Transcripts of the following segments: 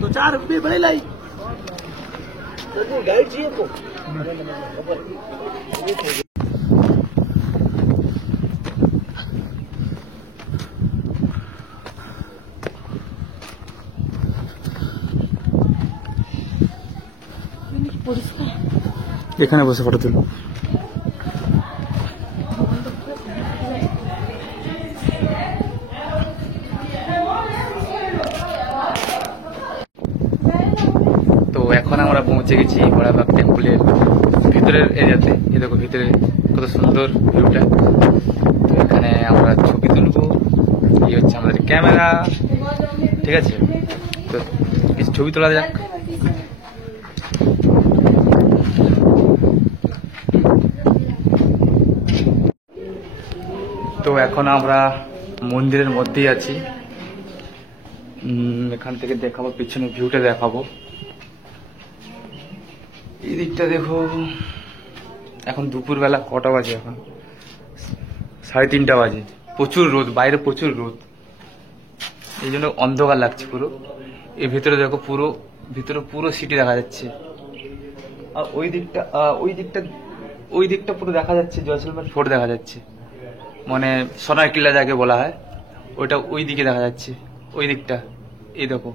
तो 4 रुपये बड़े लाई गाइड चाहिए को এখানে বসে ফটো তুলো। তো এখন আমরা পৌঁছে গেছি বড়াবাগ টেম্পলের ভিতরের এরিয়াতে। এই দেখো ভিতরে কত সুন্দর ভিউটা। তো এখানে আমরা ছবি তুলবো, এই হচ্ছে আমাদের ক্যামেরা, ঠিক আছে। তো কিছু ছবি তোলা যাক। তো এখন আমরা মন্দিরের মধ্যেই আছি। এখান থেকে দেখাবো, পিছনে ভিউটা দেখাবো। এই দিকটা দেখো, এখন দুপুরবেলা কটা বাজে? এখন 3:30 বাজে। প্রচুর রোদ, বাইরে প্রচুর রোদ, এই জন্য অন্ধকার লাগছে পুরো। এর ভিতরে দেখো, ভিতরে পুরো সিটি দেখা যাচ্ছে। আর ওই দিকটা পুরো দেখা যাচ্ছে, জয়সলমের ফোর্ট দেখা যাচ্ছে, মানে সোনার কিল্লা যাকে বলা হয়, ওইটা ওই দিকে দেখা যাচ্ছে। ওই দিকটা এই দেখো,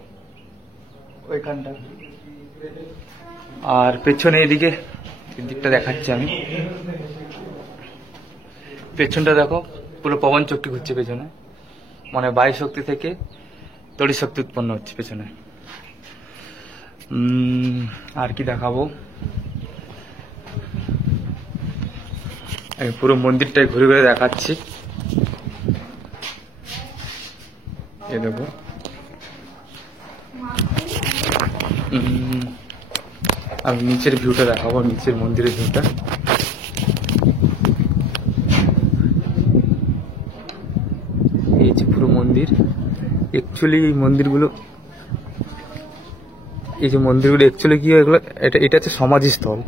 ওইখানটা। আর পেছনে এই দিকটা দেখাচ্ছি আমি। পেছনটা দেখো, পুরো পবন চক্কি ঘুরছে পেছনে, মানে বায়ু শক্তি থেকে তড়িৎ শক্তি উৎপন্ন হচ্ছে পেছনে। আর কি দেখাবো? আমি পুরো মন্দিরটাই ঘুরে ঘুরে দেখাচ্ছি। এই দেখো, আমি নিচের ভিউটা দেখাবো, নিচের মন্দিরের ভিউটা। এই যে পুরো মন্দির। অ্যাকচুয়ালি এই মন্দিরগুলো অ্যাকচুয়ালি কি হয়, এটা হচ্ছে সমাধিস্থল।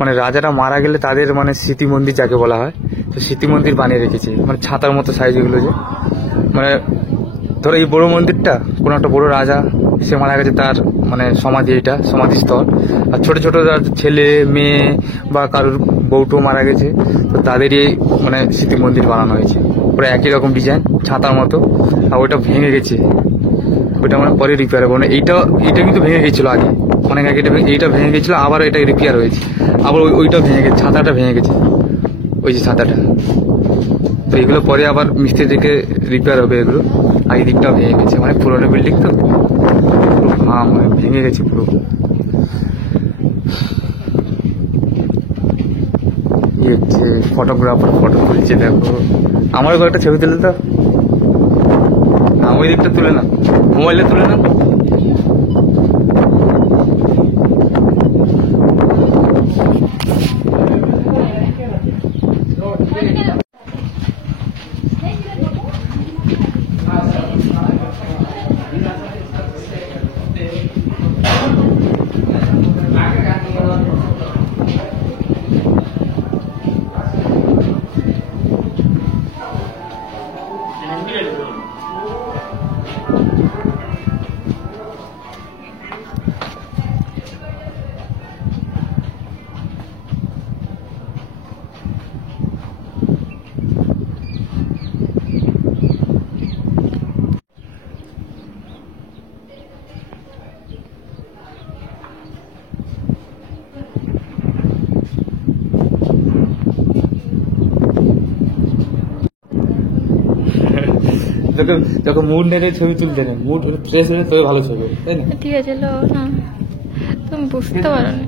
মানে রাজারা মারা গেলে তাদের মানে স্মৃতি মন্দির যাকে বলা হয়, তো স্মৃতি মন্দির বানিয়ে রেখেছে, মানে ছাতার মতো সাইজ এগুলো। যে মানে ধরো এই বড় মন্দিরটা, কোনো একটা বড় রাজা সে মারা গেছে, তার মানে সমাধি, এটা সমাধিস্থল। আর ছোট ছোট ছেলে মেয়ে বা কারোর বউটো মারা গেছে, তো তাদেরই মানে স্মৃতি মন্দির বানানো হয়েছে। পুরো একই রকম ডিজাইন, ছাতার মতো। আর ওইটা ভেঙে গেছে, ওইটা মানে পরে রিপেয়ার হবে। মানে এইটা কিন্তু ভেঙে গেছিল আগে, অনেক আগে এইটা ভেঙে গেছিল, আবার এটা রিপেয়ার হয়েছে। আবার ওইটা ভেঙে গেছে, ছাতাটা ভেঙে গেছে, ওই যে ছাতাটা। তো এগুলো পরে আবার মিস্ত্রি থেকে রিপেয়ার হবে এগুলো। আর এই দিকটাও ভেঙে গেছে, মানে পুরোনো বিল্ডিং তো পুরো ভেঙে গেছে পুরো। এই হচ্ছে ফটোগ্রাফার ফটো তুলছে, দেখো। আমারও কয়েকটা ছবি তুলে তো, না ওই দিকটা তুলে না, মোবাইলে তুলে না। যখন মুড নেই ছবি তুলতে নেই, মুড ফ্রেশ হলে তবে ভালো ছবি, তাই না? ঠিক আছে, না তুমি বুঝতে পারো না।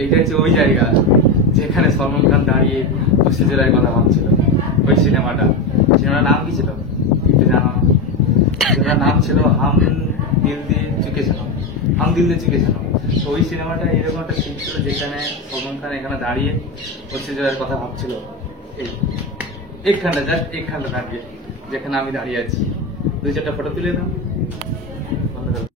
এইটা হচ্ছে ওই জায়গা যেখানে সলমান খান দাঁড়িয়ে বসিজেরার কথা ভাবছিল। ওই সিনেমাটার নাম কি ছিল জানো? সিনেমার নাম ছিল হাম দিল দিয়ে চুকে ছিলাম। তো ওই সিনেমাটা এরকম একটা সিন ছিল যেখানে সলমান খান এখানে দাঁড়িয়ে বসিজেরার কথা ভাবছিল। এইখানটা জাস্ট এইখানটা দাঁড়িয়ে, যেখানে আমি দাঁড়িয়ে আছি। 2-4টা ফটো তুলে দাও।